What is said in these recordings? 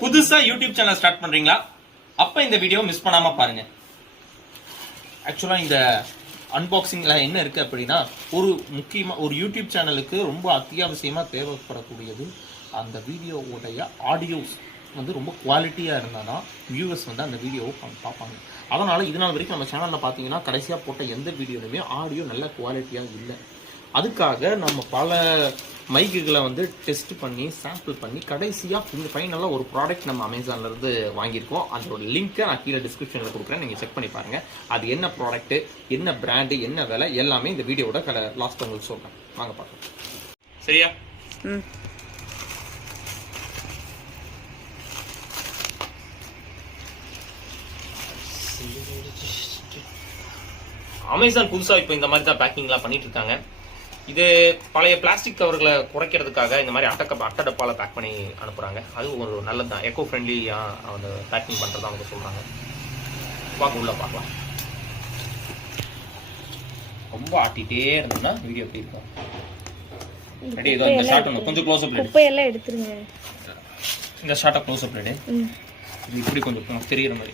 புதுசா YouTube channel start பண்றீங்களா? அப்ப இந்த வீடியோ மிஸ் பண்ணாம பாருங்க. ஆக்சுவலா இந்த அன்பாக்சிங்ல என்ன இருக்கு அப்படின்னா, ஒரு யூடியூப் சேனலுக்கு ரொம்ப அத்தியாவசியமா தேவைப்படக்கூடியது அந்த வீடியோவுடைய ஆடியோஸ் வந்து ரொம்ப குவாலிட்டியா இருந்தாதான் வியூவர்ஸ் வந்து அந்த வீடியோவை பார்ப்பாங்க. அதனால இது நாள் வரைக்கும் நம்ம சேனல்ல பாத்தீங்கன்னா கடைசியா போட்ட எந்த வீடியோலுமே ஆடியோ நல்ல குவாலிட்டியா இல்லை. அதுக்காக நம்ம பல மைக்குகளை வந்து டெஸ்ட் பண்ணி சாம்பிள் பண்ணி கடைசியாக இந்த ஃபைனலாக ஒரு ப்ராடக்ட் நம்ம அமேசான்லேருந்து வாங்கியிருக்கோம். அதோட லிங்க்கை நான் கீழே டிஸ்கிரிப்ஷனில் கொடுக்குறேன், நீங்கள் செக் பண்ணி பாருங்கள். அது என்ன ப்ராடக்ட்டு, என்ன பிராண்டு, என்ன விலை எல்லாமே இந்த வீடியோட லாஸ்ட் உங்களுக்கு சொல்கிறேன். வாங்க பார்க்கலாம். சரியா? அமேசான் புதுசாக இப்போ இந்த மாதிரி தான் பேக்கிங்லாம் பண்ணிட்டு இருக்காங்க. இது பழைய பிளாஸ்டிக் கவர்களை குறைக்கிறதுக்காக இந்த மாதிரி அட்டை டப்பால பேக் பண்ணி அனுப்புறாங்க. அது ஒரு நல்லது தான், எக்கோ ஃப்ரெண்ட்லியாக அந்த பேக்கிங் பண்ணுறதா அவங்க சொல்கிறாங்க. பார்க்க உள்ள பார்க்கலாம். ரொம்ப ஆட்டிகிட்டே இருந்தோம்னா வீடியோ எப்படி இருக்கும்? ரெடி? ஏதோ இந்த ஷார்ட் ஒன்று கொஞ்சம் க்ளோஸ் அப் எல்லாம் எடுத்துருங்க. இந்த ஷார்ட்டை க்ளோஸ் அப் ரெடி. இது இப்படி கொஞ்சம் தெரியுற மாதிரி.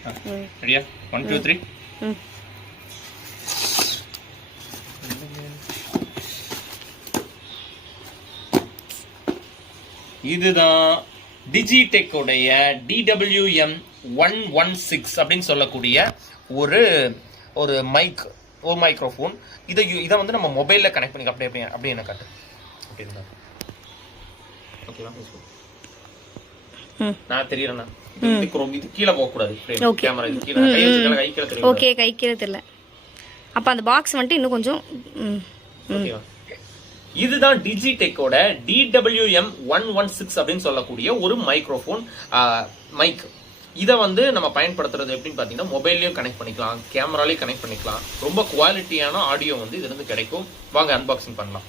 ரெடியா? 1 2 3. இதுதான் டிஜிடெக்கோடைய DWM116 அப்படின்னு சொல்லக்கூடிய ஒரு மைக்ரோஃபோன். இதை வந்து நம்ம மொபைல்ல கனெக்ட் பண்ணி அப்படி என்ன காட்டு அப்படி இருந்தா ஓகேவா? நான் தெரியறேன்னா இது கீழே போக கூடாது. கேமரா இது கீழே கை கீழே தெரியும். ஓகே, கை கீழே தெரியல. அப்ப அந்த பாக்ஸ் வந்துட்டு இன்னும் கொஞ்சம் ஓகேவா? இதுதான் டிஜிடெக்கோட DWM116 அப்படின்னு சொல்லக்கூடிய ஒரு மைக்ரோஃபோன் மைக். இதை வந்து நம்ம பயன்படுத்துறது எப்படின்னு பார்த்தீங்கன்னா, மொபைல்லையும் கனெக்ட் பண்ணிக்கலாம், கேமராலையும் கனெக்ட் பண்ணிக்கலாம். ரொம்ப குவாலிட்டியான ஆடியோ வந்து இதுல இருந்து கிடைக்கும். வாங்க அன்பாக்சிங் பண்ணலாம்.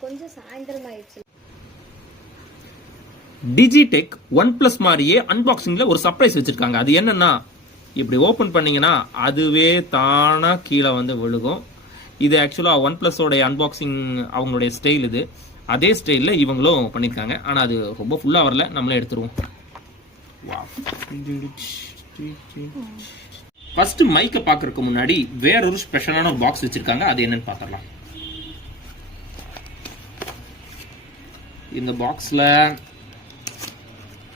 கொஞ்சம் சாயந்தரம் ஆயிடுச்சு. டிஜிடெக் OnePlus மாதிரியே அன்பாக்சிங்ல ஒரு சர்ப்ரைஸ் வச்சிருக்காங்க. அது என்னன்னா, இப்படி ஓபன் பண்ணீங்கன்னா அதுவே தானா கீழே வந்து விழுகும். இது ஆக்சுவலா OnePlus ஓட அன்பாக்சிங் அவங்களுடைய ஸ்டைல். இது அதே ஸ்டைல்ல இவங்களும் பண்ணிருக்காங்க. ஆனா அது ரொம்ப ஃபுல்லா வரல, நம்மளே எடுத்துருவோம். ஃபர்ஸ்ட் மைக்கை பார்க்கறதுக்கு முன்னாடி வேறொரு ஸ்பெஷலான பாக்ஸ் வச்சிருக்காங்க. அது என்னன்னு பார்த்தரலாம். இந்த பாக்ஸ்ல